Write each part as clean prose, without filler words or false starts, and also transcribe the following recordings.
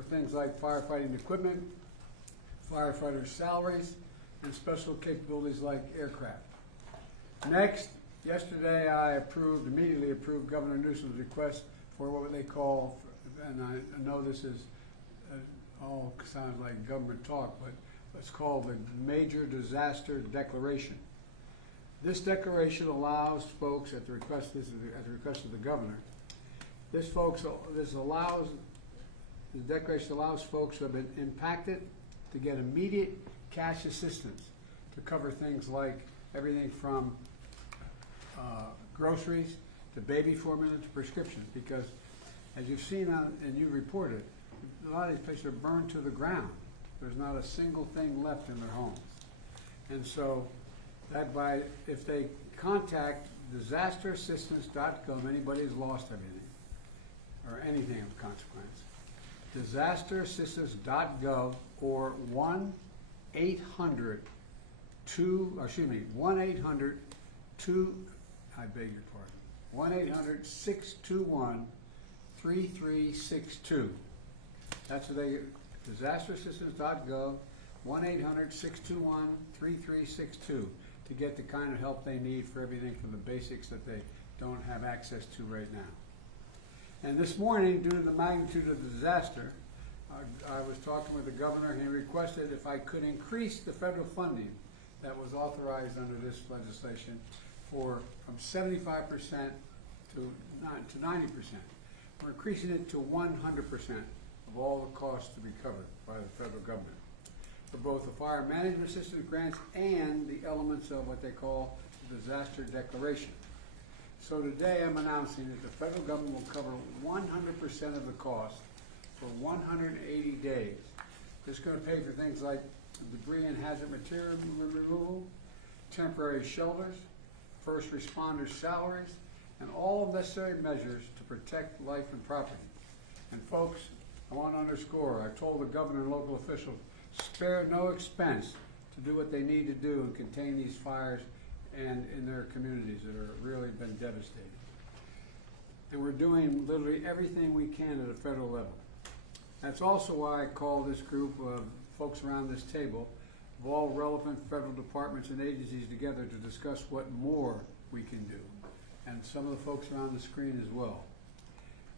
for things like firefighting equipment, firefighter salaries, and special capabilities like aircraft. Next, yesterday I immediately approved Governor Newsom's request for what they call, and I know this is all sounds like government talk, but it's called the Major Disaster Declaration. This declaration allows folks, at the request of the governor, the declaration allows folks who have been impacted to get immediate cash assistance to cover things like everything from groceries to baby formula to prescriptions, because as you've seen and you reported, a lot of these places are burned to the ground. There's not a single thing left in their homes. And so if they contact disasterassistance.gov, anybody who's lost everything or anything of consequence, disasterassistance.gov or 1-800-2, I beg your pardon, 1-800-621-3362. That's what they, disasterassistance.gov, 1-800-621-3362 to get the kind of help they need for everything from the basics that they don't have access to right now. And this morning, due to the magnitude of the disaster, I was talking with the governor and he requested if I could increase the federal funding that was authorized under this legislation from 75% to 90%. We're increasing it to 100% of all the costs to be covered by the federal government for both the fire management assistance grants and the elements of what they call the disaster declaration. So today I'm announcing that the federal government will cover 100% of the cost for 180 days. This is going to pay for things like debris and hazard material removal, temporary shelters, first responders' salaries, and all necessary measures to protect life and property. And folks, I want to underscore, I told the governor and local officials, spare no expense to do what they need to do and contain these fires and in their communities that have really been devastating. And we're doing literally everything we can at a federal level. That's also why I call this group of folks around this table of all relevant federal departments and agencies together to discuss what more we can do. And some of the folks around the screen as well.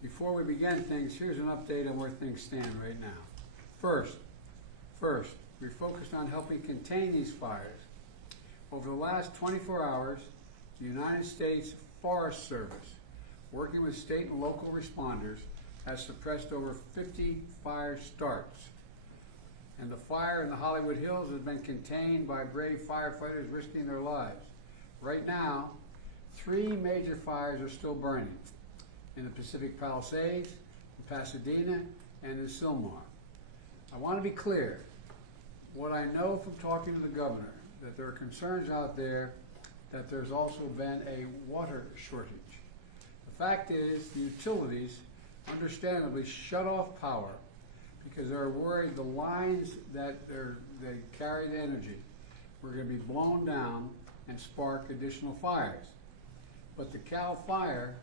Before we begin things, here's an update on where things stand right now. First, we're focused on helping contain these fires. Over the last 24 hours, the United States Forest Service, working with state and local responders, has suppressed over 50 fire starts. And the fire in the Hollywood Hills has been contained by brave firefighters risking their lives. Right now, 3 major fires are still burning in the Pacific Palisades, in Pasadena, and in Sylmar. I want to be clear, what I know from talking to the governor, that there are concerns out there that there's also been a water shortage. The fact is, the utilities understandably shut off power because they're worried the lines that they carry the energy were going to be blown down and spark additional fires. But the Cal Fire,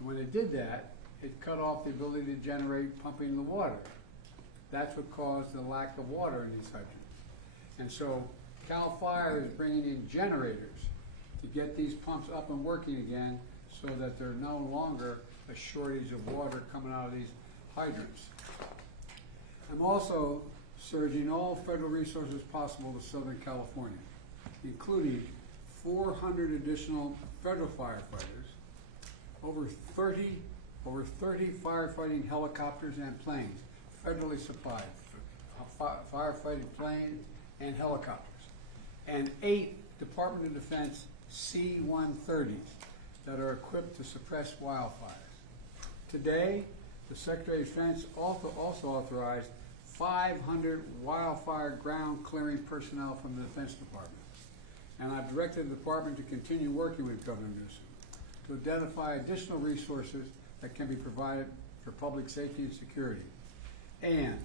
when they did that, it cut off the ability to generate pumping the water. That's what caused the lack of water in these hydrants. And so Cal Fire is bringing in generators to get these pumps up and working again so that there's no longer a shortage of water coming out of these hydrants. I'm also surging all federal resources possible to Southern California, including 400 additional federal firefighters, over 30 firefighting helicopters and planes, federally supplied, firefighting planes and helicopters, and 8 Department of Defense C-130s that are equipped to suppress wildfires. Today, the Secretary of Defense also authorized 500 wildfire ground clearing personnel from the Defense Department. And I've directed the department to continue working with Governor Newsom to identify additional resources that can be provided for public safety and security. And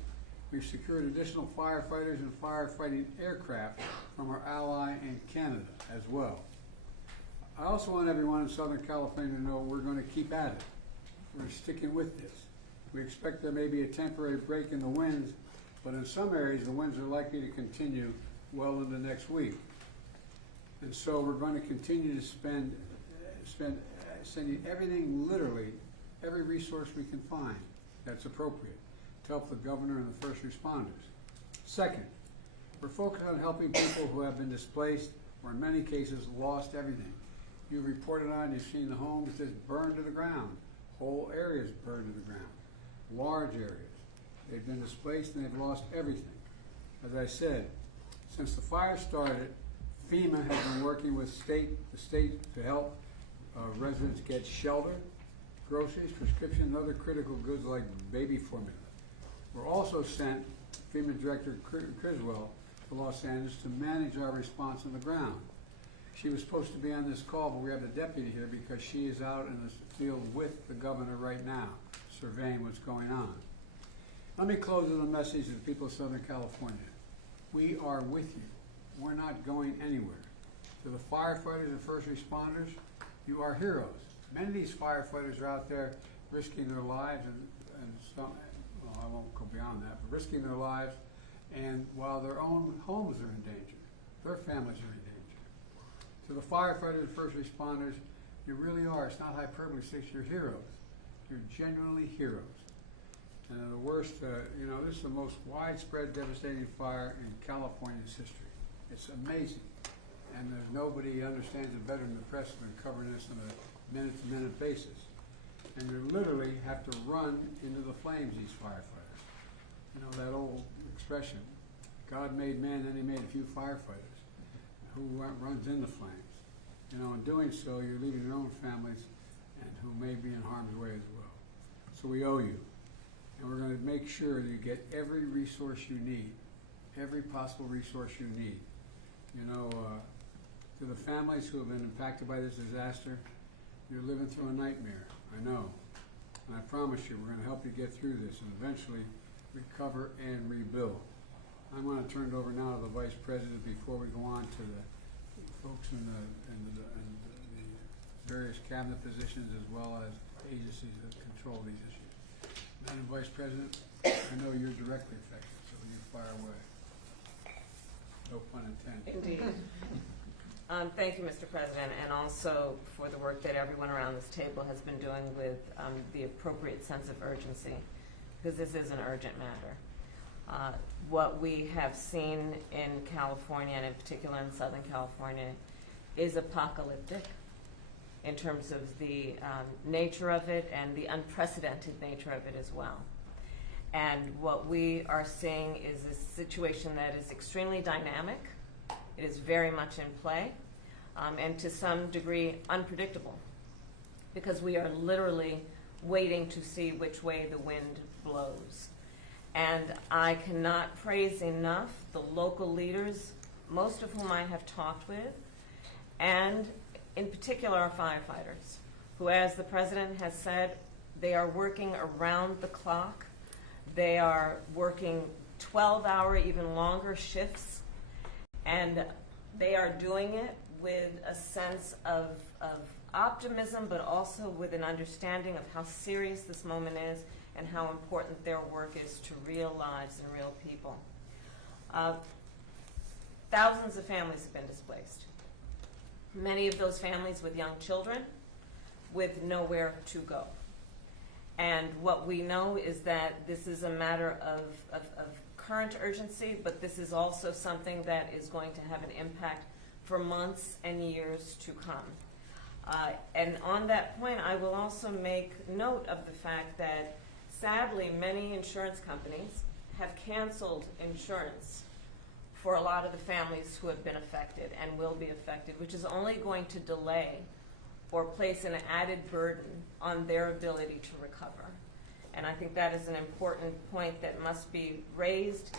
we've secured additional firefighters and firefighting aircraft from our ally in Canada as well. I also want everyone in Southern California to know we're going to keep at it. We're sticking with this. We expect there may be a temporary break in the winds, but in some areas the winds are likely to continue well into next week. And so we're going to continue to sending everything, literally, every resource we can find that's appropriate to help the governor and the first responders. Second, we're focused on helping people who have been displaced or in many cases lost everything. You reported on, you've seen the homes just burned to the ground, whole areas burned to the ground, large areas. They've been displaced and they've lost everything. As I said, since the fire started, FEMA has been working with the state to help residents get shelter, groceries, prescriptions, and other critical goods like baby formula. We're also sent FEMA Director Criswell to Los Angeles to manage our response on the ground. She was supposed to be on this call, but we have the deputy here because she is out in the field with the governor right now, surveying what's going on. Let me close with a message to the people of Southern California. We are with you. We're not going anywhere. To the firefighters and first responders, you are heroes. Many of these firefighters are out there risking their lives and some, well, I won't go beyond that, but risking their lives, and while their own homes are in danger, their families are in danger. To the firefighters and first responders, you really are, it's not hyperbole, you're heroes. You're genuinely heroes. And the worst, this is the most widespread, devastating fire in California's history. It's amazing. And there's nobody understands it better than the press has been covering this on a minute-to-minute basis. And you literally have to run into the flames, these firefighters. You know, that old expression, God made man, then he made a few firefighters. Who runs into flames? You know, in doing so, you're leaving your own families and who may be in harm's way as well. So we owe you. And we're going to make sure that you get every resource you need, every possible resource you need. You know, to the families who have been impacted by this disaster, you're living through a nightmare, I know. And I promise you, we're going to help you get through this and eventually recover and rebuild. I'm going to turn it over now to the Vice President before we go on to the folks in the various cabinet positions as well as agencies that control these issues. Madam Vice President, I know you're directly affected, so you fire away. No pun intended. Indeed. Thank you, Mr. President, and also for the work that everyone around this table has been doing with the appropriate sense of urgency, because this is an urgent matter. What we have seen in California, and in particular in Southern California, is apocalyptic in terms of the nature of it and the unprecedented nature of it as well. And what we are seeing is a situation that is extremely dynamic. It is very much in play, and to some degree unpredictable, because we are literally waiting to see which way the wind blows. And I cannot praise enough the local leaders, most of whom I have talked with, and in particular our firefighters, who, as the President has said, they are working around the clock. They are working 12-hour, even longer shifts, and they are doing it with a sense of optimism, but also with an understanding of how serious this moment is and how important their work is to real lives and real people. Thousands of families have been displaced. Many of those families with young children with nowhere to go. And what we know is that this is a matter of current urgency, but this is also something that is going to have an impact for months and years to come. And on that point, I will also make note of the fact that sadly many insurance companies have canceled insurance for a lot of the families who have been affected and will be affected, which is only going to delay or place an added burden on their ability to recover. And I think that is an important point that must be raised,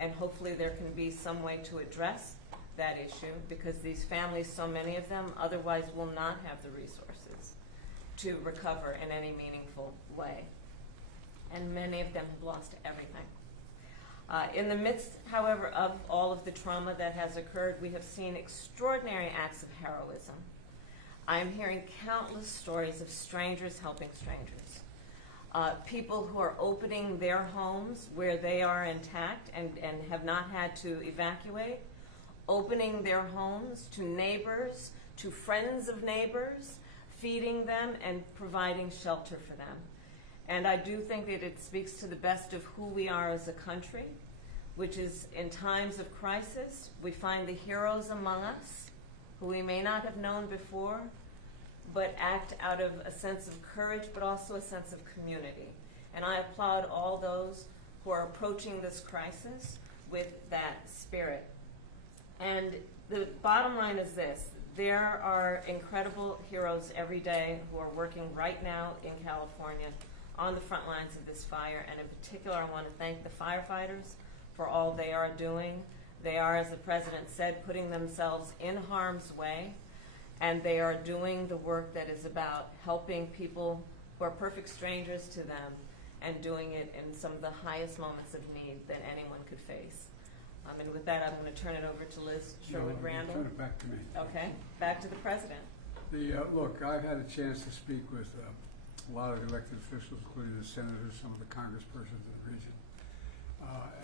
and hopefully there can be some way to address that issue, because these families, so many of them, otherwise will not have the resources to recover in any meaningful way. And many of them have lost everything. In the midst, however, of all of the trauma that has occurred, we have seen extraordinary acts of heroism. I am hearing countless stories of strangers helping strangers, people who are opening their homes where they are intact and have not had to evacuate, opening their homes to neighbors, to friends of neighbors, feeding them and providing shelter for them. And I do think that it speaks to the best of who we are as a country, which is in times of crisis, we find the heroes among us who we may not have known before, but act out of a sense of courage, but also a sense of community. And I applaud all those who are approaching this crisis with that spirit. And the bottom line is this: there are incredible heroes every day who are working right now in California on the front lines of this fire. And in particular, I want to thank the firefighters for all they are doing. They are, as the President said, putting themselves in harm's way, and they are doing the work that is about helping people who are perfect strangers to them and doing it in some of the highest moments of need that anyone could face. And with that, I'm going to turn it over to Liz Sherwood-Randall. Turn it back to me. Okay, back to the President. Look, I've had a chance to speak with a lot of elected officials, including the senators, some of the congresspersons in the region,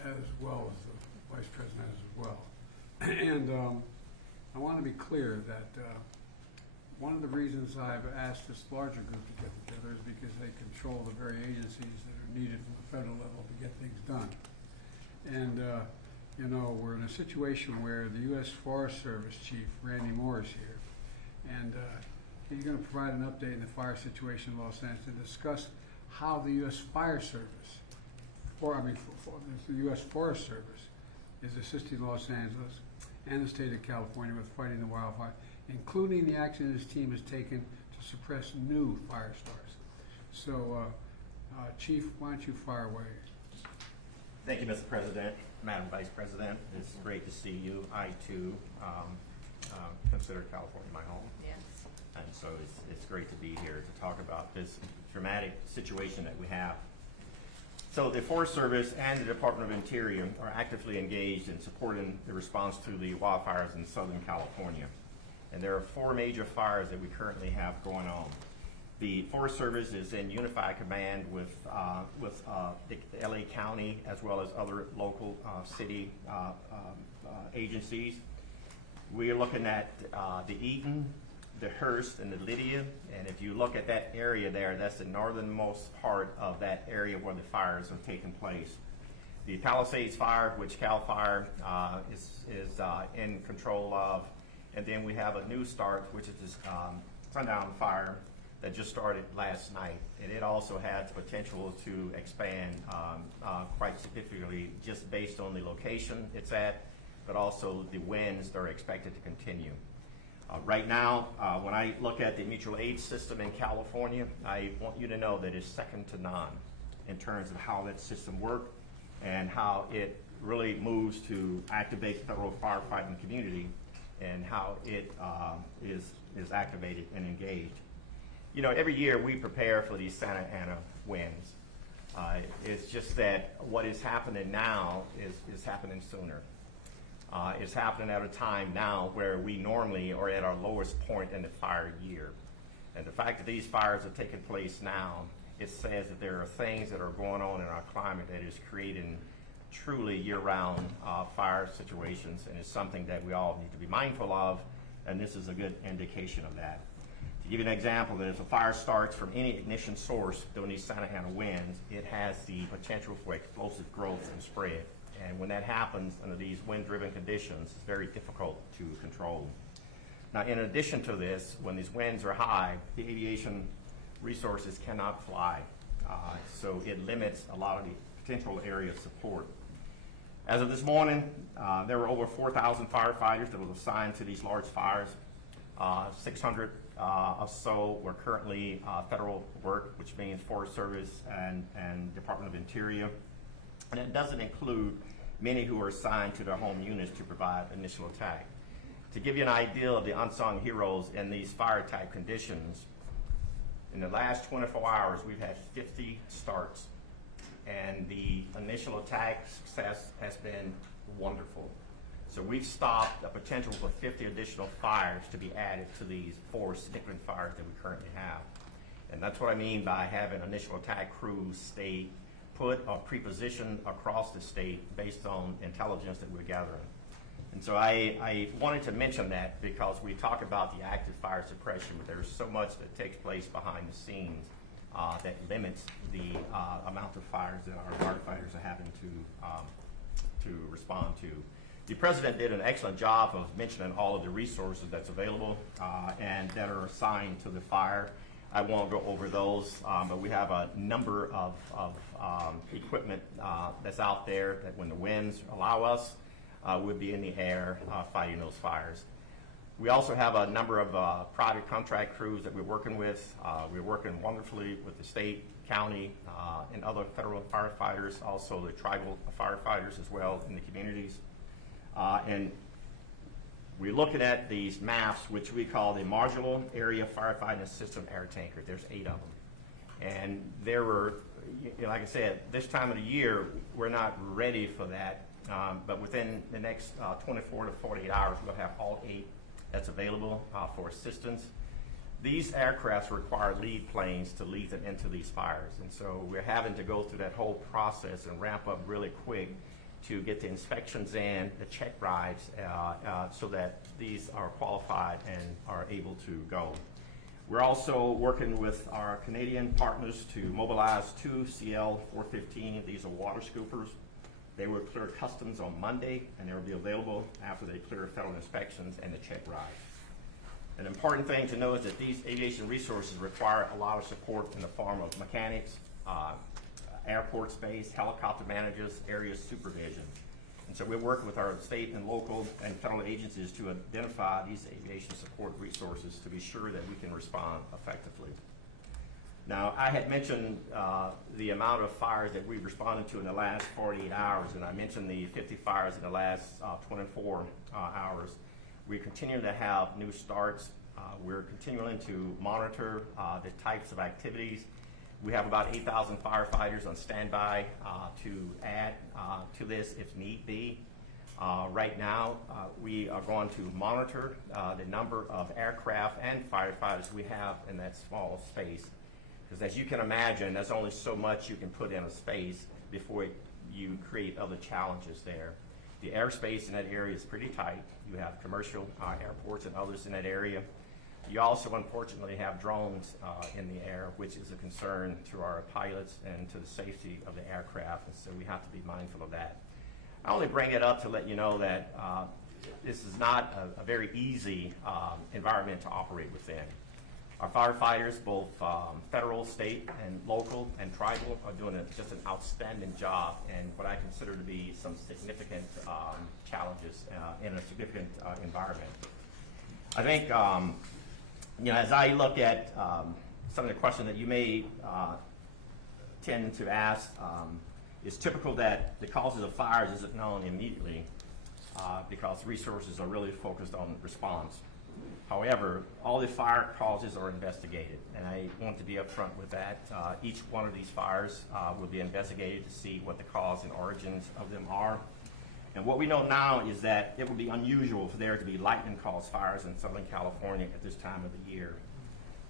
as well as the vice president as well. And I want to be clear that one of the reasons I've asked this larger group to get together is because they control the very agencies that are needed from the federal level to get things done. And you know, we're in a situation where the U.S. Forest Service Chief, Randy Moore, is here. And he's going to provide an update in the fire situation in Los Angeles to discuss how the U.S. Fire Service, the U.S. Forest Service, is assisting Los Angeles and the state of California with fighting the wildfire, including the action his team has taken to suppress new fire stars. So, Chief, why don't you fire away? Thank you, Mr. President, Madam Vice President. It's great to see you. I, too, consider California my home. Yes. And so it's great to be here to talk about this dramatic situation that we have. So the Forest Service and the Department of Interior are actively engaged in supporting the response to the wildfires in Southern California. And there are 4 major fires that we currently have going on. The Forest Service is in unified command with the LA County as well as other local city agencies. We are looking at the Eaton, the Hearst, and the Lydia. And if you look at that area there, that's the northernmost part of that area where the fires are taking place. The Palisades Fire, which CAL FIRE is in control of. And then we have a new start, which is this Sundown Fire that just started last night. And it also has potential to expand quite significantly just based on the location it's at, but also the winds that are expected to continue. Right now, when I look at the mutual aid system in California, I want you to know that it's second to none in terms of how that system works and how it really moves to activate the federal firefighting community and how it is activated and engaged. You know, every year we prepare for these Santa Ana winds. It's just that what is happening now is happening sooner. It's happening at a time now where we normally are at our lowest point in the fire year. And the fact that these fires are taking place now, it says that there are things that are going on in our climate that is creating truly year-round fire situations, and it's something that we all need to be mindful of, and this is a good indication of that. To give you an example, that if a fire starts from any ignition source during these Santa Ana winds, it has the potential for explosive growth and spread. And when that happens under these wind-driven conditions, it's very difficult to control. Now, in addition to this, when these winds are high, the aviation resources cannot fly. So it limits a lot of the potential area of support. As of this morning, there were over 4,000 firefighters that were assigned to these large fires. 600 or so were currently federal work, which means Forest Service and Department of Interior. And it doesn't include many who are assigned to their home units to provide initial attack. To give you an idea of the unsung heroes in these fire-type conditions, in the last 24 hours, we've had 50 starts, and the initial attack success has been wonderful. So we've stopped a potential for 50 additional fires to be added to these 4 significant fires that we currently have. And that's what I mean by having initial attack crews stay put or pre-positioned across the state based on intelligence that we're gathering. And so I wanted to mention that because we talk about the active fire suppression, but there's so much that takes place behind the scenes that limits the amount of fires that our firefighters are having to respond to. The President did an excellent job of mentioning all of the resources that's available and that are assigned to the fire. I won't go over those, but we have a number of equipment that's out there that when the winds allow us, we'll be in the air fighting those fires. We also have a number of private contract crews that we're working with. We're working wonderfully with the state, county, and other federal firefighters, also the tribal firefighters as well in the communities. And we're looking at these maps, which we call the Modular Area Firefighting System Air Tanker. There's 8 of them. And there were, like I said, this time of the year, we're not ready for that. But within the next 24 to 48 hours, we'll have all 8 that's available for assistance. These aircrafts require lead planes to lead them into these fires. And so we're having to go through that whole process and ramp up really quick to get the inspections in, the check rides, so that these are qualified and are able to go. We're also working with our Canadian partners to mobilize 2 CL-415. These are water scoopers. They will clear customs on Monday, and they will be available after they clear federal inspections and the check rides. An important thing to know is that these aviation resources require a lot of support in the form of mechanics, airport space, helicopter managers, area supervision. And so we're working with our state and local and federal agencies to identify these aviation support resources to be sure that we can respond effectively. Now, I had mentioned the amount of fires that we've responded to in the last 48 hours, and I mentioned the 50 fires in the last 24 hours. We continue to have new starts. We're continuing to monitor the types of activities. We have about 8,000 firefighters on standby to add to this if need be. Right now, we are going to monitor the number of aircraft and firefighters we have in that small space. Because as you can imagine, there's only so much you can put in a space before you create other challenges there. The airspace in that area is pretty tight. You have commercial airports and others in that area. You also, unfortunately, have drones in the air, which is a concern to our pilots and to the safety of the aircraft, and so we have to be mindful of that. I only bring it up to let you know that this is not a very easy environment to operate within. Our firefighters, both federal, state, and local, and tribal, are doing just an outstanding job in what I consider to be some significant challenges in a significant environment. I think, as I look at some of the questions that you may tend to ask, it's typical that the causes of fires isn't known immediately because resources are really focused on response. However, all the fire causes are investigated, and I want to be upfront with that. Each one of these fires will be investigated to see what the cause and origins of them are. And what we know now is that it would be unusual for there to be lightning-caused fires in Southern California at this time of the year.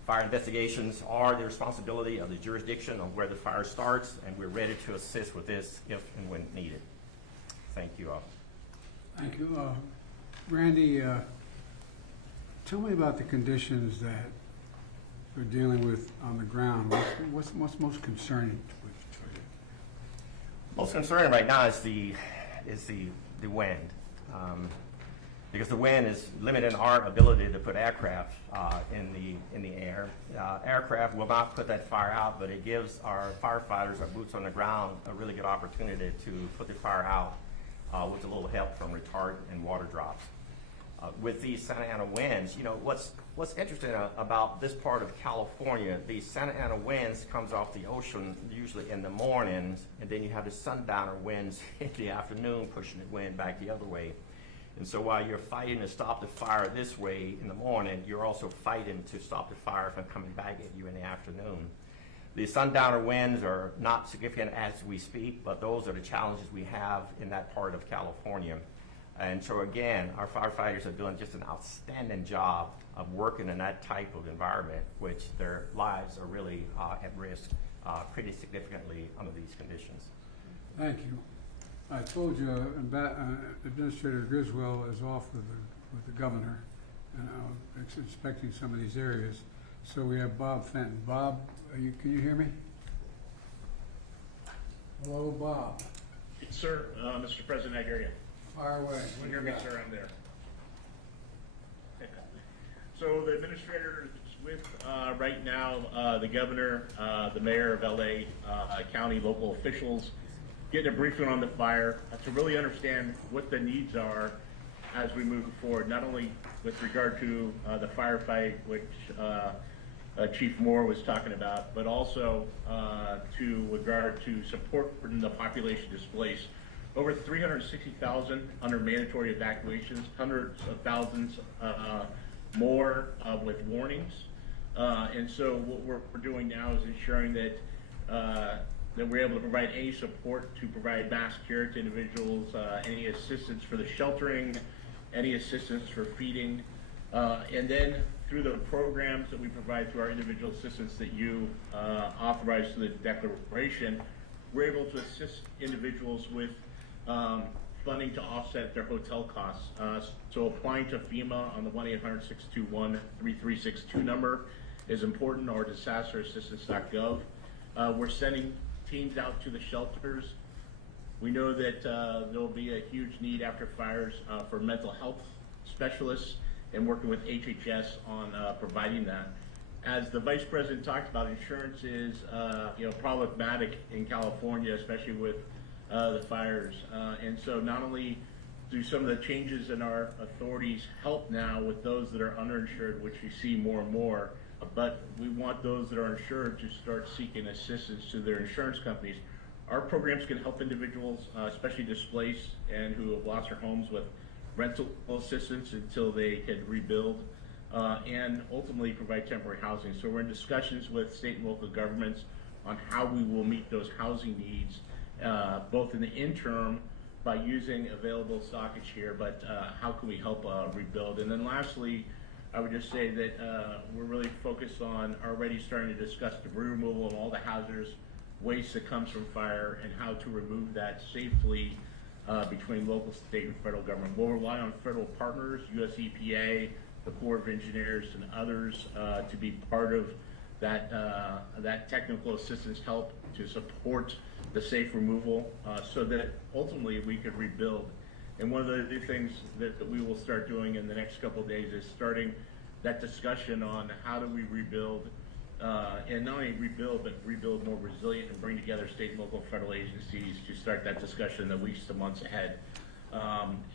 Fire investigations are the responsibility of the jurisdiction of where the fire starts, and we're ready to assist with this if and when needed. Thank you all. Thank you. Randy, tell me about the conditions that we're dealing with on the ground. What's most concerning for you? Most concerning right now is the wind, because the wind is limiting our ability to put aircraft in the air. Aircraft will not put that fire out, but it gives our firefighters, our boots on the ground, a really good opportunity to put the fire out with a little help from retardant and water drops. With these Santa Ana winds, what's interesting about this part of California, these Santa Ana winds comes off the ocean usually in the mornings, and then you have the sundowner winds in the afternoon pushing the wind back the other way. And so while you're fighting to stop the fire this way in the morning, you're also fighting to stop the fire from coming back at you in the afternoon. The sundowner winds are not significant as we speak, but those are the challenges we have in that part of California. And so again, our firefighters are doing just an outstanding job of working in that type of environment, which their lives are really at risk pretty significantly under these conditions. Thank you. I told you Administrator Griswold is off with the governor, and inspecting some of these areas. So we have Bob Fenton. Bob, can you hear me? Hello, Bob. Yes, sir. Mr. President, I hear you. Fire away. You hear me, sir? I'm there. So the administrator is with right now the governor, the mayor of LA, county, local officials, getting a briefing on the fire to really understand what the needs are as we move forward, not only with regard to the firefight, which Chief Moore was talking about, but also to regard to support the population displaced. Over 360,000 under mandatory evacuations, hundreds of thousands more with warnings. And so what we're doing now is ensuring that that we're able to provide any support to provide mass care to individuals, any assistance for the sheltering, any assistance for feeding, and then through the programs that we provide through our individual assistance that you authorize through the declaration, we're able to assist individuals with funding to offset their hotel costs. So applying to FEMA on the 1-800-621-3362 number is important, or disasterassistance.gov. We're sending teams out to the shelters. We know that there'll be a huge need after fires for mental health specialists, and working with HHS on providing that. As the Vice President talked about, insurance is problematic in California, especially with the fires. And so not only do some of the changes in our authorities help now with those that are underinsured, which we see more and more, but we want those that are insured to start seeking assistance to their insurance companies. Our programs can help individuals, especially displaced and who have lost their homes, with rental assistance until they can rebuild, and ultimately provide temporary housing. So we're in discussions with state and local governments on how we will meet those housing needs, both in the interim by using available stockage here, but how can we help rebuild? And then lastly, I would just say that we're really focused on already starting to discuss debris removal and all the hazardous waste that comes from fire and how to remove that safely between local, state, and federal government. We'll rely on federal partners, US EPA, the Corps of Engineers, and others to be part of that, that technical assistance help to support the safe removal so that ultimately we could rebuild. And one of the things that we will start doing in the next couple of days is starting that discussion on how do we rebuild, and not only rebuild, but rebuild more resilient and bring together state and local federal agencies to start that discussion in the weeks to months ahead.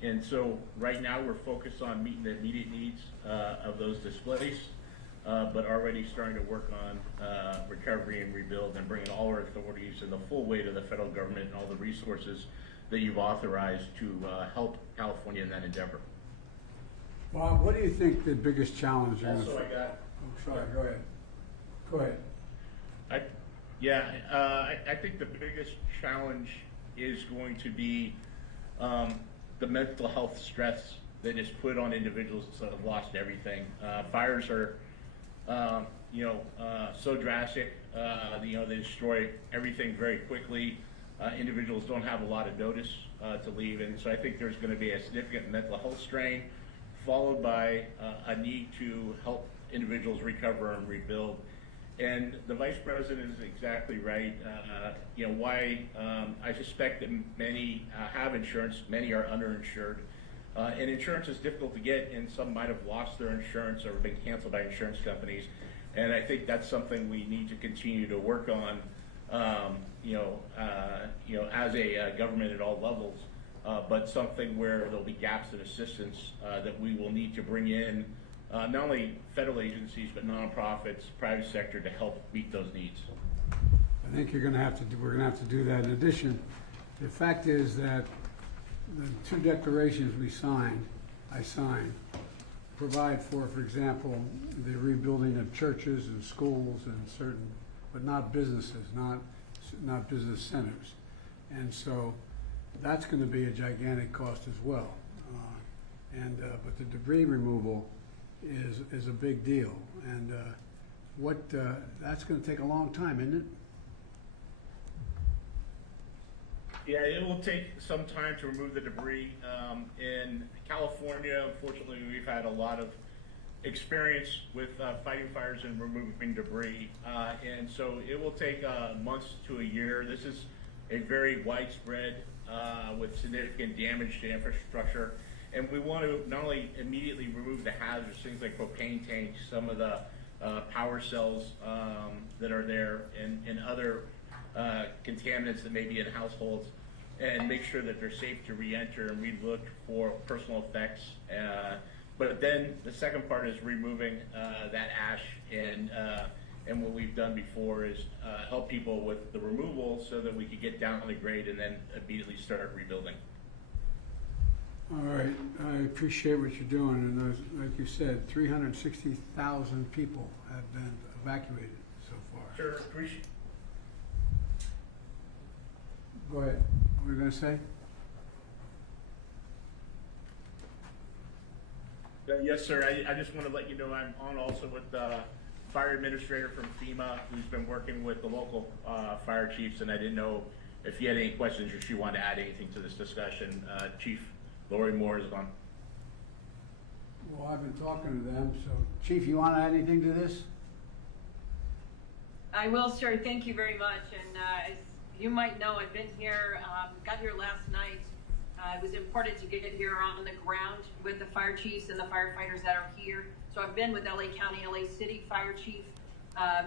And so right now we're focused on meeting the immediate needs of those displaced, but already starting to work on recovery and rebuild and bringing all our authorities and the full weight of the federal government and all the resources that you've authorized to help California in that endeavor. Bob, what do you think the biggest challenge is? Also, I got. Oh, sorry, go ahead. Go ahead. I think the biggest challenge is going to be the mental health stress that is put on individuals that have lost everything. Fires are, so drastic. They destroy everything very quickly. Individuals don't have a lot of notice to leave, and so I think there's going to be a significant mental health strain, followed by a need to help individuals recover and rebuild. And the Vice President is exactly right. I suspect that many have insurance, many are underinsured. And insurance is difficult to get, and some might have lost their insurance or been canceled by insurance companies. And I think that's something we need to continue to work on, as a government at all levels, but something where there'll be gaps in assistance that we will need to bring in, not only federal agencies, but nonprofits, private sector, to help meet those needs. I think we're going to have to do that. In addition, the fact is that the two declarations I signed, provide for example, the rebuilding of churches and schools and certain, but not businesses, not business centers. And so that's going to be a gigantic cost as well. But the debris removal is a big deal. And that's going to take a long time, isn't it? Yeah, it will take some time to remove the debris. In California, unfortunately, we've had a lot of experience with fighting fires and removing debris. And so it will take months to a year. This is a very widespread with significant damage to infrastructure. And we want to not only immediately remove the hazards, things like propane tanks, some of the power cells that are there, and other contaminants that may be in households, and make sure that they're safe to re-enter, and we look for personal effects. But then the second part is removing that ash, and what we've done before is help people with the removal so that we could get down on the grade and then immediately start rebuilding. All right, I appreciate what you're doing, and those, like you said, 360,000 people have been evacuated so far. Sure, appreciate. Go ahead. What were you going to say? Yes, sir. I just want to let you know I'm on also with the fire administrator from FEMA, who's been working with the local fire chiefs, and I didn't know if you had any questions or she wanted to add anything to this discussion. Chief Lori Moore is on. Well, I've been talking to them, so Chief, you want to add anything to this? I will, sir. Thank you very much. And as you might know, I've been here, got here last night. It was important to get here on the ground with the fire chiefs and the firefighters that are here. So I've been with LA County, LA City Fire Chief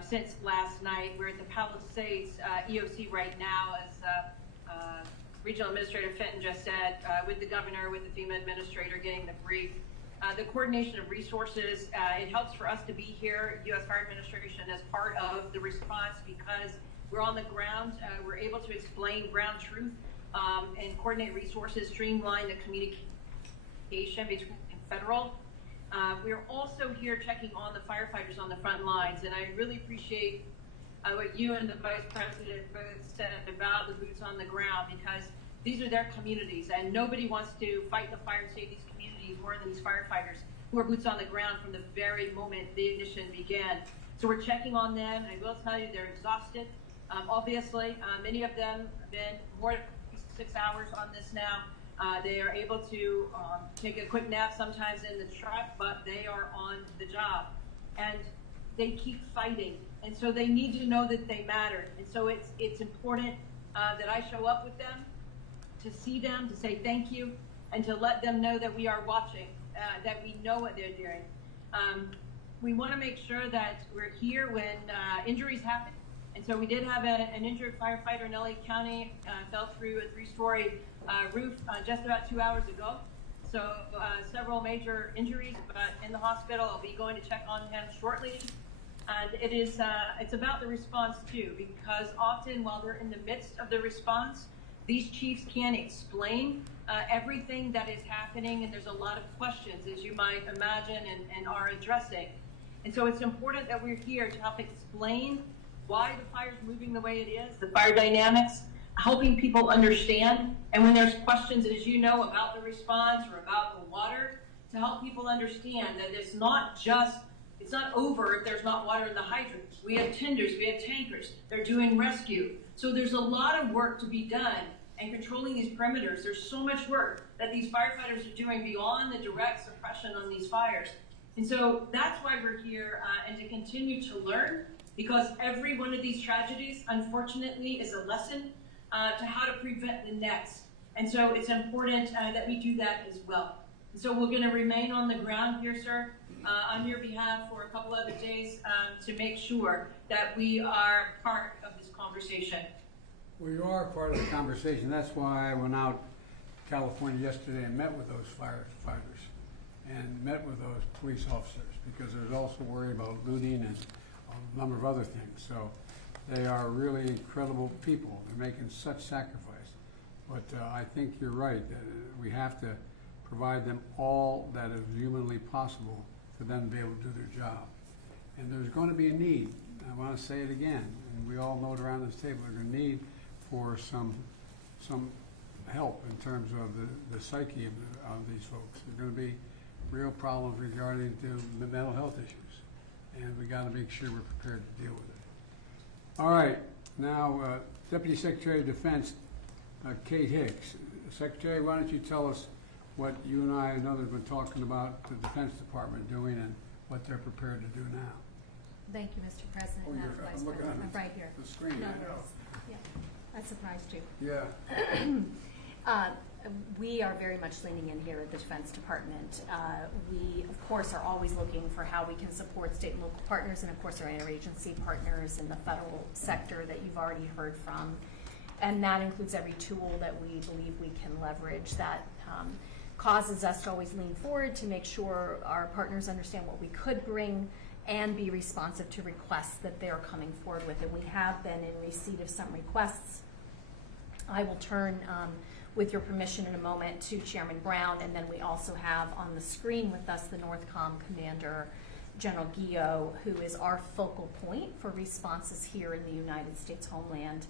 since last night. We're at the Palisades EOC right now, as Regional Administrator Fenton just said, with the governor, with the FEMA administrator getting the brief. The coordination of resources, it helps for us to be here, U.S. Fire Administration, as part of the response because we're on the ground. We're able to explain ground truth and coordinate resources, streamline the communication between federal. We're also here checking on the firefighters on the front lines, and I really appreciate what you and the Vice President both said about the boots on the ground, because these are their communities, and nobody wants to fight the fire and save these communities more than these firefighters who are boots on the ground from the very moment the ignition began. So we're checking on them, and I will tell you they're exhausted. Obviously, many of them have been more than 6 hours on this now. They are able to take a quick nap sometimes in the truck, but they are on the job. And they keep fighting. And so they need to know that they matter. And so it's important that I show up with them, to see them, to say thank you, and to let them know that we are watching, that we know what they're doing. We want to make sure that we're here when injuries happen. And so we did have an injured firefighter in LA County, fell through a 3-story roof just about 2 hours ago. So several major injuries, but in the hospital. I'll be going to check on him shortly. And it's about the response too, because often while we're in the midst of the response, these chiefs can't explain everything that is happening, and there's a lot of questions, as you might imagine, and are addressing. And so it's important that we're here to help explain why the fire's moving the way it is, the fire dynamics, helping people understand. And when there's questions, as you know, about the response or about the water, to help people understand that it's not over if there's not water in the hydrants. We have tenders, we have tankers, they're doing rescue. So there's a lot of work to be done and controlling these perimeters. There's so much work that these firefighters are doing beyond the direct suppression on these fires. And so that's why we're here, and to continue to learn, because every one of these tragedies, unfortunately, is a lesson to how to prevent the next. And so it's important that we do that as well. And so we're going to remain on the ground here, sir, on your behalf for a couple of days to make sure that we are part of this conversation. We are part of the conversation. That's why I went out to California yesterday and met with those firefighters and met with those police officers, because there's also worry about looting and a number of other things. So they are really incredible people. They're making such sacrifice. But I think you're right, that we have to provide them all that is humanly possible for them to be able to do their job. And there's going to be a need. I want to say it again, and we all know it around this table. There's a need for some help in terms of the psyche of these folks. There are going to be real problems regarding to the mental health issues, and we got to make sure we're prepared to deal with it. All right, now Deputy Secretary of Defense Kate Hicks. Secretary, why don't you tell us what you and I and others have been talking about the Defense Department doing and what they're prepared to do now. Thank you, Mr. President, Oh, Madam you're- Vice I'm looking President. at I'm right here. the screen, No I know. worries. Yeah, I surprised you. Yeah. We are very much leaning in here at the Defense Department. We, of course, are always looking for how we can support state and local partners and, of course, our interagency partners in the federal sector that you've already heard from. And that includes every tool that we believe we can leverage that causes us to always lean forward to make sure our partners understand what we could bring and be responsive to requests that they're coming forward with. And we have been in receipt of some requests. I will turn, with your permission in a moment, to Chairman Brown, and then we also have on the screen with us the NORTHCOM Commander, General Guillot, who is our focal point for responses here in the United States homeland.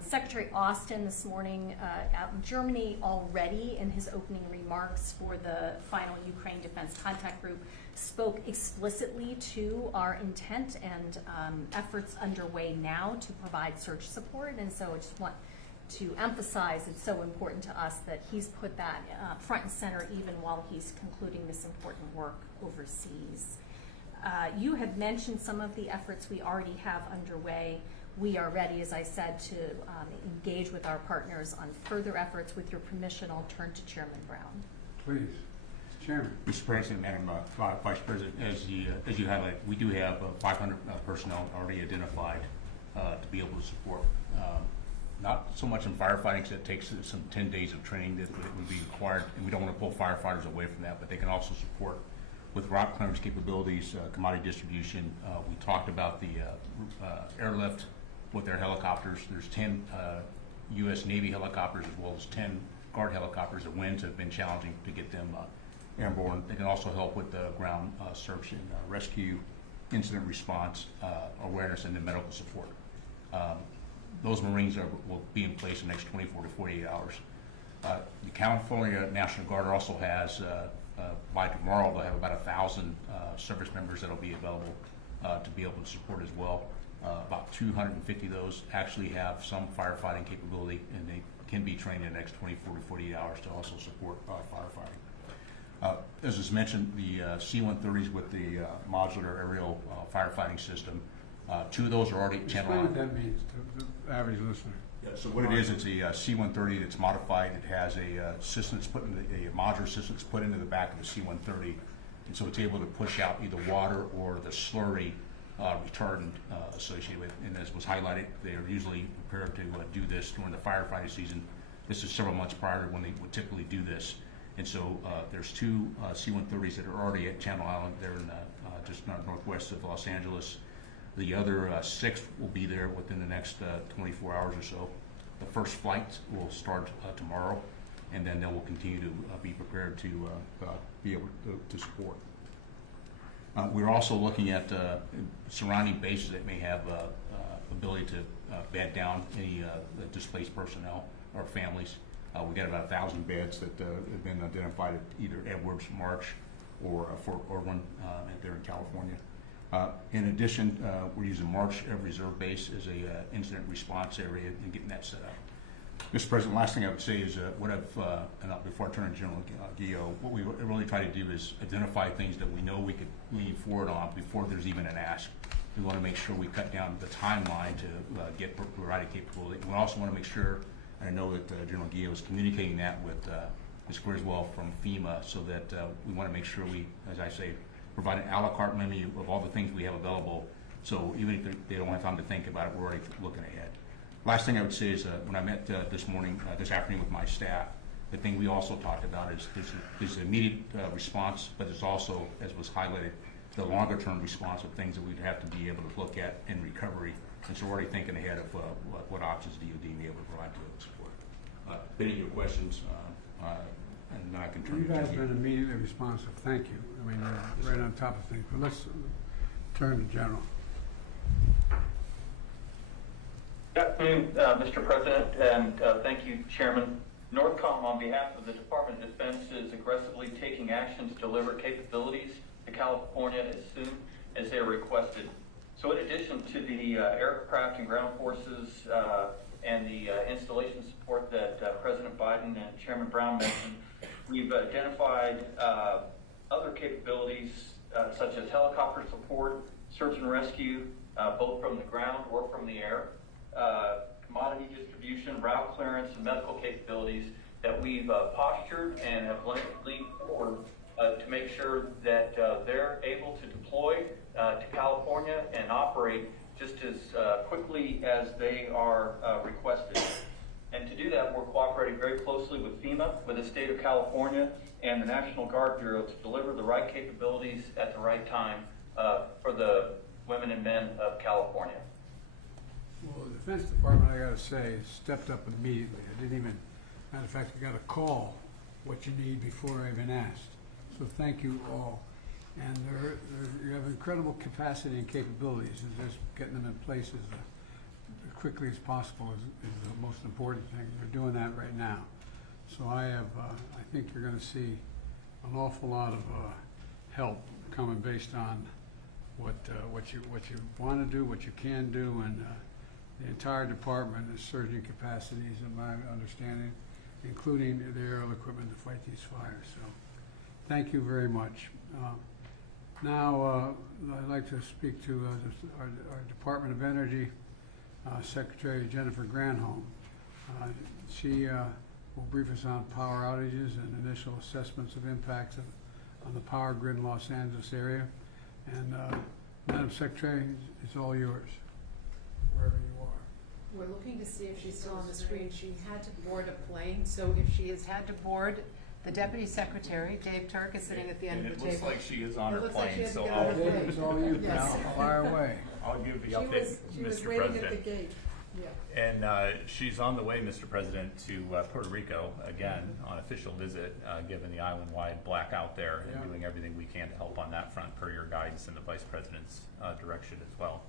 Secretary Austin this morning out in Germany already in his opening remarks for the final Ukraine Defense Contact Group spoke explicitly to our intent and efforts underway now to provide search support. And so I just want to emphasize it's so important to us that he's put that front and center even while he's concluding this important work overseas. You have mentioned some of the efforts we already have underway. We are ready, as I said, to engage with our partners on further efforts. With your permission, I'll turn to Chairman Brown. Please. Mr. Chairman. Mr. President, Madam Vice President, as you highlighted, we do have 500 personnel already identified to be able to support. Not so much in firefighting, because it takes some 10 days of training that would be required, and we don't want to pull firefighters away from that, but they can also support with rock clearance capabilities, commodity distribution. We talked about the airlift with their helicopters. There's 10 U.S. Navy helicopters as well as 10 Guard helicopters. The winds have been challenging to get them airborne. They can also help with the ground search and rescue, incident response, awareness, and the medical support. Those Marines will be in place in the next 24 to 48 hours. The California National Guard also has, by tomorrow, they'll have about 1,000 service members that will be available to be able to support as well. About 250 of those actually have some firefighting capability, and they can be trained in the next 24 to 48 hours to also support firefighting. As was mentioned, the C-130s with the modular aerial firefighting system, 2 of those are already Channel Explain what Island. that means to the average listener. Yeah, so what it is, it's a C-130 that's modified. It has a system that's put in a modular system that's put into the back of the C-130, and so it's able to push out either water or the slurry retardant associated with. And as was highlighted, they are usually prepared to do this during the firefighting season. This is several months prior to when they would typically do this. And so there's 2 C-130s that are already at Channel Island. They're in just northwest of Los Angeles. The other 6 will be there within the next 24 hours or so. The first flight will start tomorrow, and then they will continue to be prepared to be able to support. We're also looking at surrounding bases that may have ability to bed down any displaced personnel or families. We got about 1,000 beds that have been identified at either Edwards, March, or Fort Irwin there in California. In addition, we're using March Reserve Base as a incident response area and getting that set up. Mr. President, last thing I would say is what I've, before I turn to General Guillot, what we really try to do is identify things that we know we could lean forward on before there's even an ask. We want to make sure we cut down the timeline to get provided capability. We also want to make sure, and I know that General Guillot is communicating that with Ms. Griswold from FEMA, so that we want to make sure we, as I say, provide an a la carte menu of all the things we have available. So even if they don't have time to think about it, we're already looking ahead. Last thing I would say is when I met this afternoon with my staff, the thing we also talked about is there's immediate response, but there's also, as was highlighted, the longer term response of things that we'd have to be able to look at in recovery. And so we're already thinking ahead of what options DOD may be able to provide to support. Any of your questions, and then I can turn You it to guys you. have been immediately responsive. Thank you. I mean, you're right on top of things. But let's turn to General. Good afternoon, Mr. President, and thank you, Chairman Northcom, on behalf of the Department of Defense, is aggressively taking action to deliver capabilities to California as soon as they are requested. So in addition to the aircraft and ground forces and the installation support that President Biden and Chairman Brown mentioned, we've identified other capabilities such as helicopter support, search and rescue, both from the ground or from the air, commodity distribution, route clearance, and medical capabilities that we've postured and have leaned forward to make sure that they're able to deploy to California and operate just as quickly as they are requested. And to do that, we're cooperating very closely with FEMA, with the state of California, and the National Guard Bureau to deliver the right capabilities at the right time for the women and men of California. Well, the Defense Department, I gotta say, stepped up immediately. I didn't even, matter of fact, I got a call what you need before I even asked. So thank you all. And you have incredible capacity and capabilities, and just getting them in place as quickly as possible is the most important thing. They're doing that right now. So I think you're gonna see an awful lot of help coming based on what you want to do, what you can do, and the entire department is surging capacities, in my understanding, including the aerial equipment to fight these fires. So, thank you very much. Now, I'd like to speak to our Department of Energy Secretary Jennifer Granholm. She will brief us on power outages and initial assessments of impacts on the power grid in Los Angeles area. And Madam Secretary, it's all yours, wherever you are. We're looking to see if she's still on the screen. She had to board a plane, so if she has had to board, the Deputy Secretary, Dave Turk, is sitting at the end of the table. It looks like she is on her It looks like she plane, had to so get on her I'll, plane. It's all you, Yes. pal. Fire away. I'll give the She update, was Mr. waiting at the President. gate, yeah. And she's on the way, Mr. President, to Puerto Rico again on official visit, given the island-wide blackout there, and Yeah. doing everything we can to help on that front per your guidance and the Vice President's direction as well.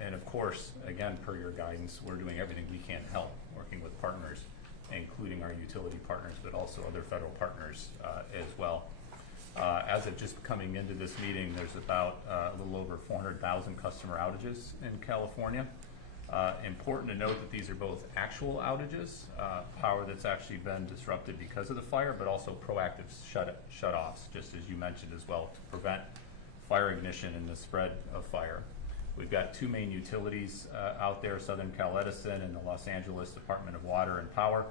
And of course, again, per your guidance, we're doing everything we can to help, working with partners, including our utility partners, but also other federal partners as well. As of just coming into this meeting, there's about a little over 400,000 customer outages in California. Important to note that these are both actual outages, power that's actually been disrupted because of the fire, but also proactive shut-offs, just as you mentioned as well, to prevent fire ignition and the spread of fire. We've got two main utilities out there, Southern Cal Edison and the Los Angeles Department of Water and Power,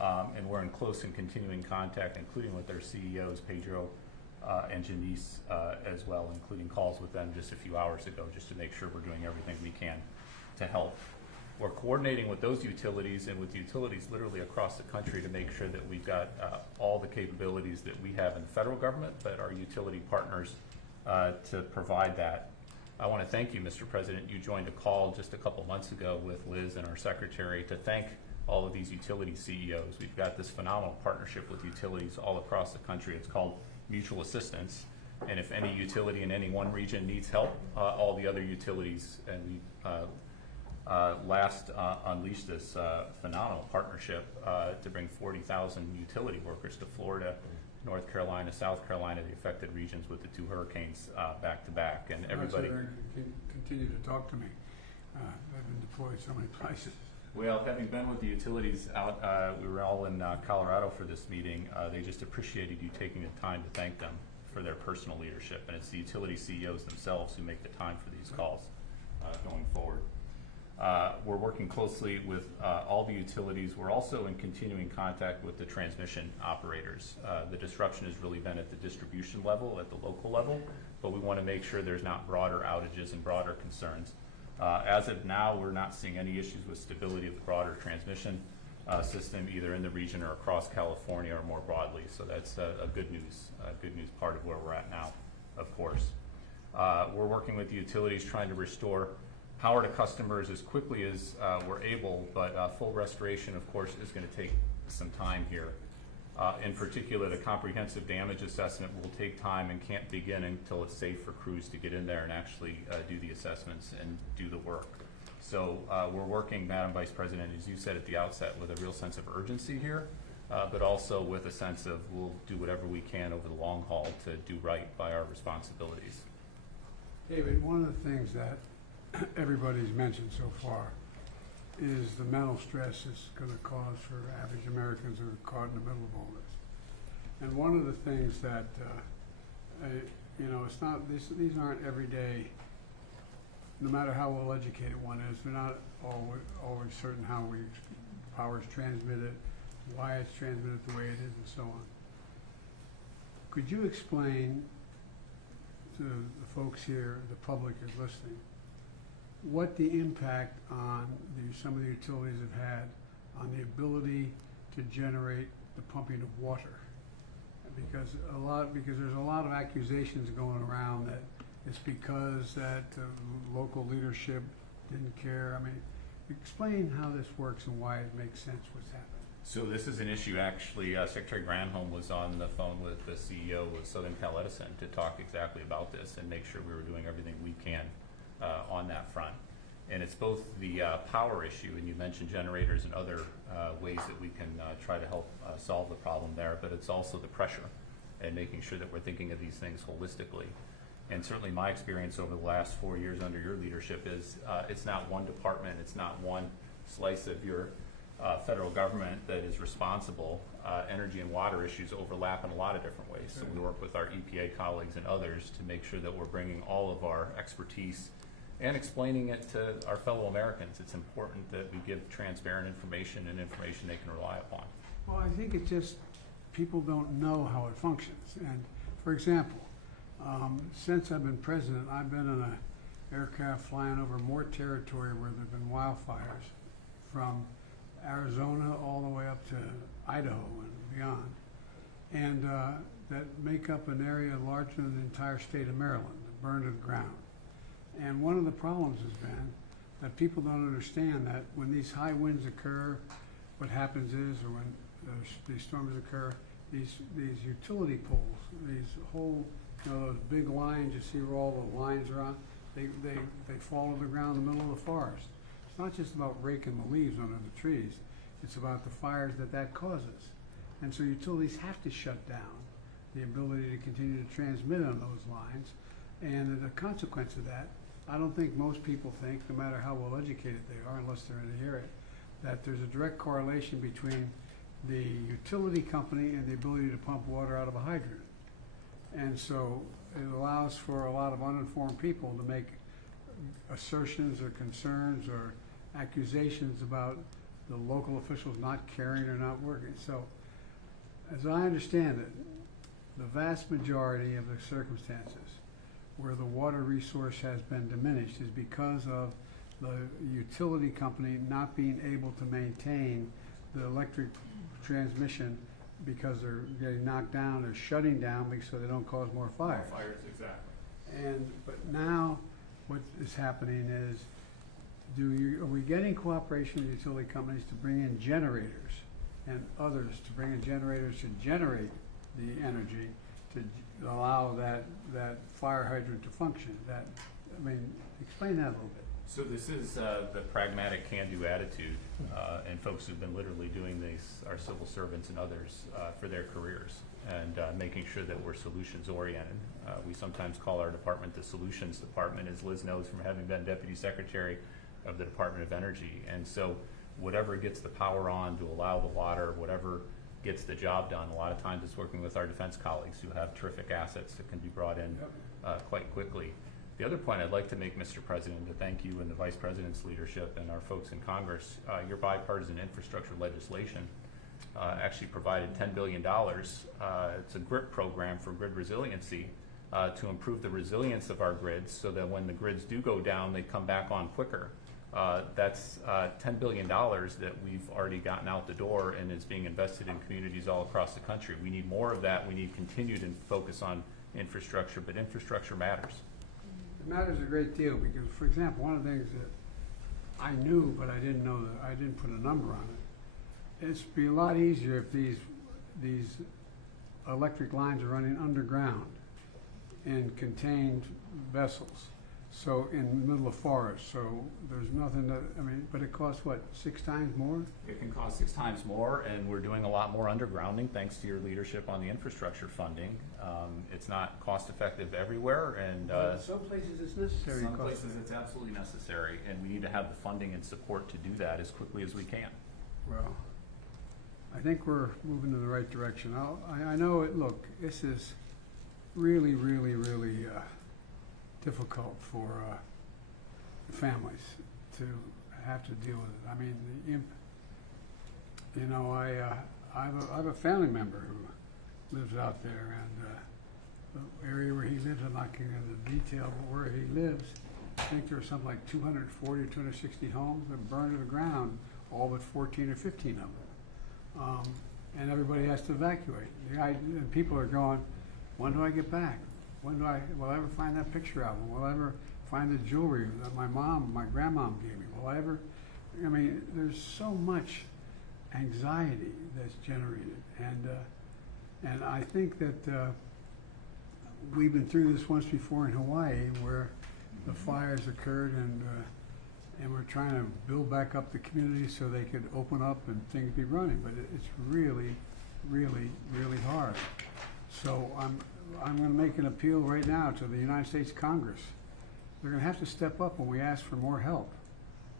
and we're in close and continuing contact, including with their CEOs, Pedro and Janice as well, including calls with them just a few hours ago, just to make sure we're doing everything we can to help. We're coordinating with those utilities and with utilities literally across the country to make sure that we've got all the capabilities that we have in the federal government, but our utility partners to provide that. I want to thank you, Mr. President. You joined a call just a couple months ago with Liz and our secretary to thank all of these utility CEOs. We've got this phenomenal partnership with utilities all across the country. It's called mutual assistance. And if any utility in any one region needs help, all the other utilities, and we last unleashed this phenomenal partnership to bring 40,000 utility workers to Florida, North Carolina, South Carolina, the affected regions with the two hurricanes back to back, and everybody. Continue to talk to me. I've been deployed so many places. Well, having been with the utilities out, we were all in Colorado for this meeting. They just appreciated you taking the time to thank them for their personal leadership, and it's the utility CEOs themselves who make the time for these calls going forward. We're working closely with all the utilities. We're also in continuing contact with the transmission operators. The disruption has really been at the distribution level, at the local level, but we want to make sure there's not broader outages and broader concerns. As of now, we're not seeing any issues with stability of the broader transmission system, either in the region or across California or more broadly. So that's a good news part of where we're at now, of course. We're working with the utilities trying to restore power to customers as quickly as we're able, but full restoration, of course, is going to take some time here. In particular, the comprehensive damage assessment will take time and can't begin until it's safe for crews to get in there and actually do the assessments and do the work. So we're working, Madam Vice President, as you said at the outset, with a real sense of urgency here, but also with a sense of we'll do whatever we can over the long haul to do right by our responsibilities. David, one of the things that everybody's mentioned so far is the mental stress it's going to cause for average Americans who are caught in the middle of all this. And one of the things that, it's not, these aren't everyday, no matter how well educated one is, they're not always certain how power is transmitted, why it's transmitted the way it is, and so on. Could you explain to the folks here, the public is listening, what the impact on some of the utilities have had on the ability to generate the pumping of water? Because there's a lot of accusations going around that it's because that local leadership didn't care. I mean, explain how this works and why it makes sense what's happening. So this is an issue, actually, Secretary Granholm was on the phone with the CEO of Southern Cal Edison to talk exactly about this and make sure we were doing everything we can on that front. And it's both the power issue, and you mentioned generators and other ways that we can try to help solve the problem there, but it's also the pressure and making sure that we're thinking of these things holistically. And certainly my experience over the last 4 years under your leadership is it's not one department, it's not one slice of your federal government that is responsible. Energy and water issues overlap in a lot of different ways. So we work with our EPA colleagues and others to make sure that we're bringing all of our expertise and explaining it to our fellow Americans. It's important that we give transparent information and information they can rely upon. Well, I think it's just people don't know how it functions. And for example, since I've been president, I've been in an aircraft flying over more territory where there have been wildfires, from Arizona all the way up to Idaho and beyond, and that make up an area larger than the entire state of Maryland, that burned to the ground. And one of the problems has been that people don't understand that when these high winds occur, what happens is, or when these storms occur, these utility poles, these whole, those big lines, you see where all the lines are on, they fall to the ground in the middle of the forest. It's not just about raking the leaves under the trees, it's about the fires that causes. And so utilities have to shut down the ability to continue to transmit on those lines. And the consequence of that, I don't think most people think, no matter how well educated they are, unless they're in the area, that there's a direct correlation between the utility company and the ability to pump water out of a hydrant. And so it allows for a lot of uninformed people to make assertions or concerns or accusations about the local officials not caring or not working. So as I understand it, the vast majority of the circumstances where the water resource has been diminished is because of the utility company not being able to maintain the electric transmission because they're getting knocked down or shutting down so they don't cause more fires. Fires, exactly. But now what is happening is, are we getting cooperation with utility companies to bring in generators and others to bring in generators to generate the energy to allow that fire hydrant to function? Explain that a little bit. So this is the pragmatic can-do attitude, and folks who've been literally doing this, our civil servants and others, for their careers, and making sure that we're solutions-oriented. We sometimes call our department the solutions department, as Liz knows from having been Deputy Secretary of the Department of Energy. And so whatever gets the power on to allow the water, whatever gets the job done, a lot of times it's working with our defense colleagues who have terrific assets that can be brought in quite quickly. The other point I'd like to make, Mr. President, to thank you and the Vice President's leadership and our folks in Congress, your bipartisan infrastructure legislation actually provided $10 billion. It's a GRIP program for grid resiliency to improve the resilience of our grids so that when the grids do go down, they come back on quicker. That's $10 billion that we've already gotten out the door and is being invested in communities all across the country. We need more of that. We need continued focus on infrastructure, but infrastructure matters. It matters a great deal because, for example, one of the things that I knew but I didn't know, that I didn't put a number on it, it'd be a lot easier if these electric lines are running underground in contained vessels, So in the middle of forest, so there's nothing that, I mean, but it costs what, 6 times more? It can cost 6 times more, and we're doing a lot more undergrounding thanks to your leadership on the infrastructure funding. It's not cost effective everywhere, and Some places it's necessary. some places it's absolutely necessary, and we need to have the funding and support to do that as quickly as we can. Well, I think we're moving in the right direction. I know it, look, this is really, really, really difficult for families to have to deal with it. I mean, you know, I have a family member who lives out there, and the area where he lives, I'm not getting into detail, but where he lives, I think there's something like 240 or 260 homes that burned to the ground, all but 14 or 15 of them. And everybody has to evacuate. And people are going, when do I get back? Will I ever find that picture album? Will I ever find the jewelry that my grandmom gave me? Will I ever, I mean, there's so much anxiety that's generated. And I think that we've been through this once before in Hawaii, where the fires occurred, and we're trying to build back up the community so they could open up and things be running. But it's really, really, really hard. So I'm going to make an appeal right now to the United States Congress. They're going to have to step up when we ask for more help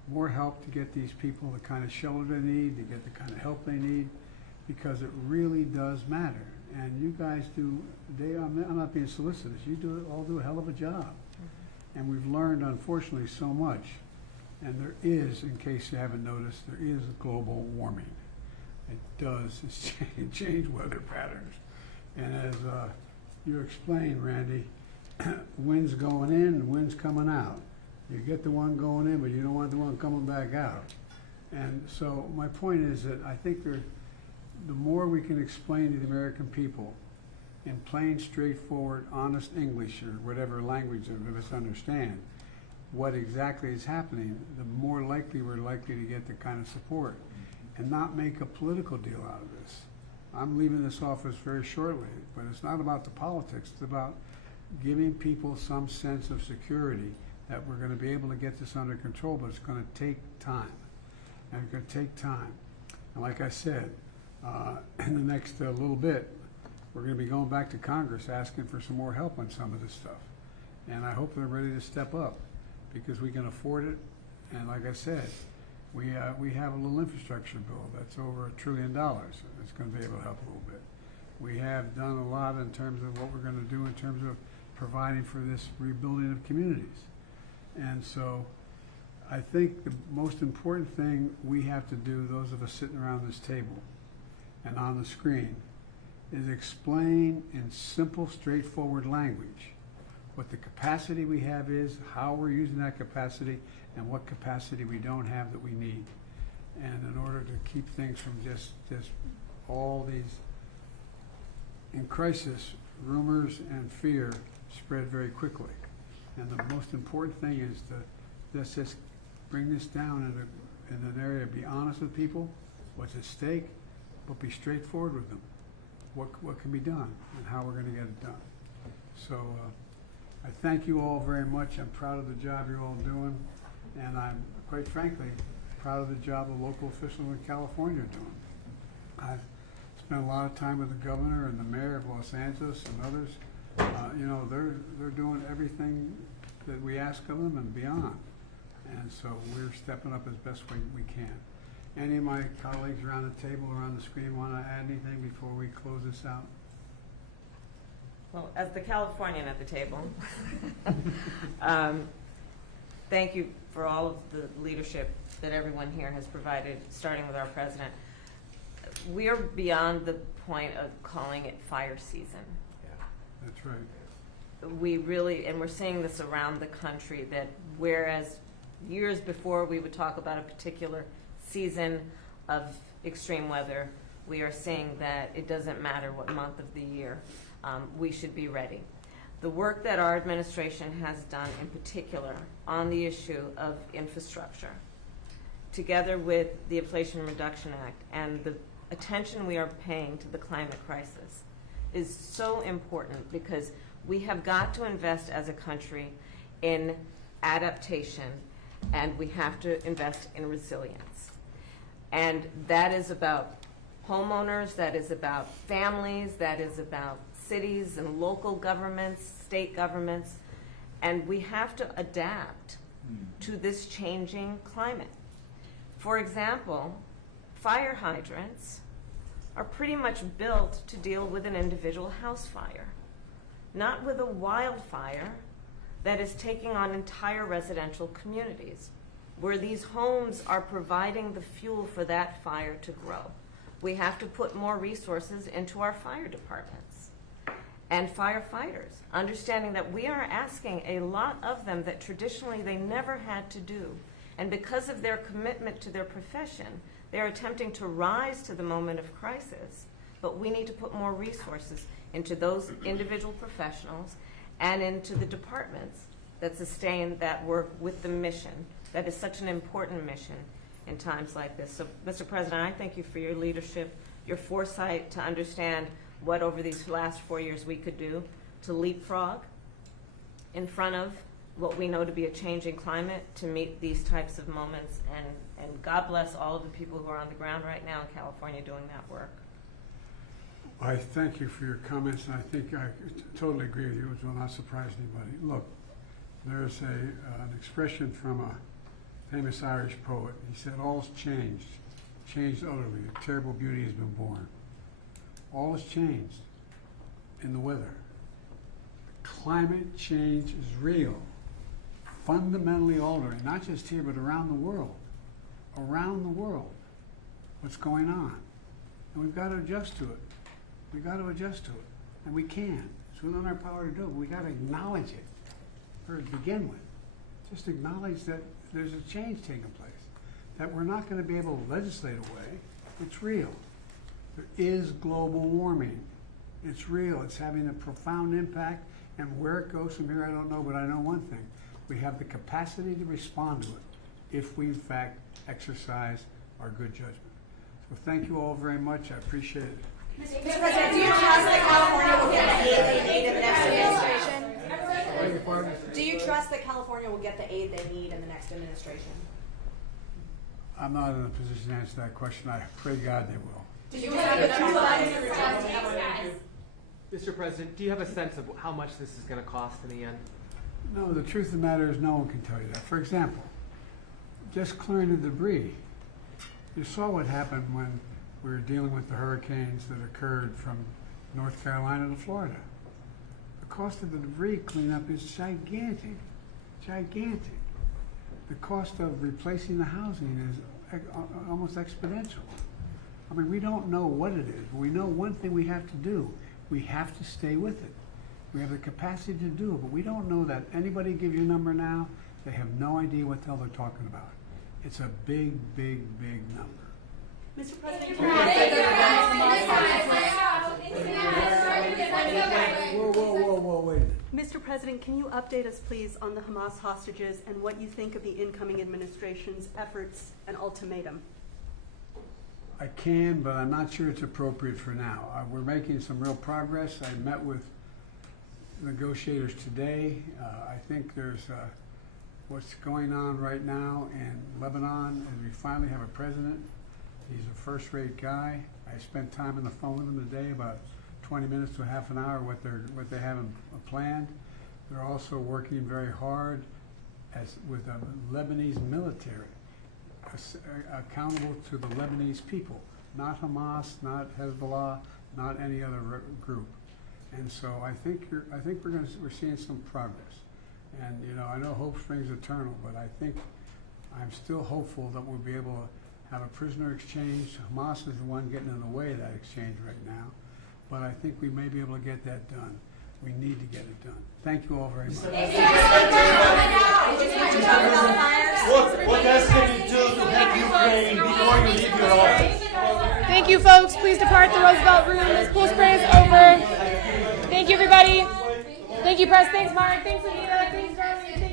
to get these people the kind of shelter they need, to get the kind of help they need, because it really does matter. And you guys do, I'm not being solicitous, you all do a hell of a job. And we've learned, unfortunately, so much. And there is, in case you haven't noticed, there is global warming. It does change weather patterns. And as you explained, Randy, winds going in and winds coming out. You get the one going in, but you don't want the one coming back out. And so my point is that I think the more we can explain to the American people in plain, straightforward, honest English, or whatever language of us understand, what exactly is happening, the more likely we're likely to get the kind of support, and not make a political deal out of this. I'm leaving this office very shortly, but it's not about the politics. It's about giving people some sense of security that we're going to be able to get this under control, but it's going to take time. And it's going to take time. And like I said, in the next little bit, we're going to be going back to Congress asking for some more help on some of this stuff. And I hope they're ready to step up, because we can afford it. And like I said, we have a little infrastructure bill that's over $1 trillion. It's going to be able to help a little bit. We have done a lot in terms of what we're going to do in terms of providing for this rebuilding of communities. And so I think the most important thing we have to do, those of us sitting around this table and on the screen, is explain in simple, straightforward language what the capacity we have is, how we're using that capacity, and what capacity we don't have that we need. And in order to keep things from just all these, in crisis, rumors and fear spread very quickly. And the most important thing is to just bring this down in an area, be honest with people, what's at stake, but be straightforward with them. What can be done and how we're going to get it done. So I thank you all very much. I'm proud of the job you're all doing, and I'm, quite frankly, proud of the job the local officials in California are doing. I've spent a lot of time with the governor and the mayor of Los Angeles and others. You know, they're doing everything that we ask of them and beyond. And so we're stepping up as best we can. Any of my colleagues around the table or on the screen want to add anything before we close this out? Well, as the Californian at the table, thank you for all of the leadership that everyone here has provided, starting with our president. We are beyond the point of calling it fire season. Yeah, that's right. We really, and we're seeing this around the country, that whereas years before we would talk about a particular season of extreme weather, we are seeing that it doesn't matter what month of the year, we should be ready. The work that our administration has done in particular on the issue of infrastructure, together with the Inflation Reduction Act and the attention we are paying to the climate crisis, is so important, because we have got to invest as a country in adaptation, and we have to invest in resilience. And that is about homeowners, that is about families, that is about cities and local governments, state governments, and we have to adapt to this changing climate. For example, fire hydrants are pretty much built to deal with an individual house fire, not with a wildfire that is taking on entire residential communities, where these homes are providing the fuel for that fire to grow. We have to put more resources into our fire departments and firefighters, understanding that we are asking a lot of them that traditionally they never had to do. And because of their commitment to their profession, they're attempting to rise to the moment of crisis. But we need to put more resources into those individual professionals and into the departments that sustain that work with the mission. That is such an important mission in times like this. So, Mr. President, I thank you for your leadership, your foresight to understand what over these last 4 years we could do to leapfrog in front of what we know to be a changing climate to meet these types of moments. And God bless all of the people who are on the ground right now in California doing that work. I thank you for your comments, and I think I totally agree with you, which will not surprise anybody. Look, there's an expression from a famous Irish poet. He said, all's changed utterly. A terrible beauty has been born. All has changed in the weather. Climate change is real, fundamentally altering, not just here, but around the world. Around the world, what's going on. And we've got to adjust to it. We've got to adjust to it. And we can. It's within our power to do it. We've got to acknowledge it to begin with. Just acknowledge that there's a change taking place, that we're not going to be able to legislate away. It's real. There is global warming. It's real. It's having a profound impact, and where it goes from here, I don't know, but I know one thing. We have the capacity to respond to it if we, in fact, exercise our good judgment. So thank you all very much. I appreciate it. Mr. President, do you trust that California will get the aid they need in the next administration? Do you trust that California will get the aid they need in the next administration? I'm not in a position to answer that question. I pray God they will. Do you have a trust? Mr. President, do you have a sense of how much this is going to cost in the end? No, the truth of the matter is no one can tell you that. For example, just clearing the debris. You saw what happened when we were dealing with the hurricanes that occurred from North Carolina to Florida. The cost of the debris cleanup is gigantic, gigantic. The cost of replacing the housing is almost exponential. I mean, we don't know what it is, but we know one thing we have to do. We have to stay with it. We have the capacity to do it, but we don't know that. Anybody give you a number now, they have no idea what the hell they're talking about. It's a big, big, big number. Mr. President, Whoa, wait a minute. Mr. President, can you update us, please, on the Hamas hostages and what you think of the incoming administration's efforts and ultimatum? I can, but I'm not sure it's appropriate for now. We're making some real progress. I met with negotiators today. I think there's what's going on right now in Lebanon, and we finally have a president. He's a first-rate guy. I spent time on the phone with him today, about 20 minutes to a half an hour, what they have planned. They're also working very hard with the Lebanese military, accountable to the Lebanese people, not Hamas, not Hezbollah, not any other group. And so I think we're seeing some progress. And you know, I know hope springs eternal, but I think I'm still hopeful that we'll be able to have a prisoner exchange. Hamas is the one getting in the way of that exchange right now, but I think we may be able to get that done. We need to get it done. Thank you all very much. What else can you do to help Ukraine before you leave your office? Thank you, folks. Please depart the Roosevelt Room. This pool spray is over. Thank you, everybody. Thank you, Press. Thanks, Mark. Thanks, Anita. Thanks, Darlene.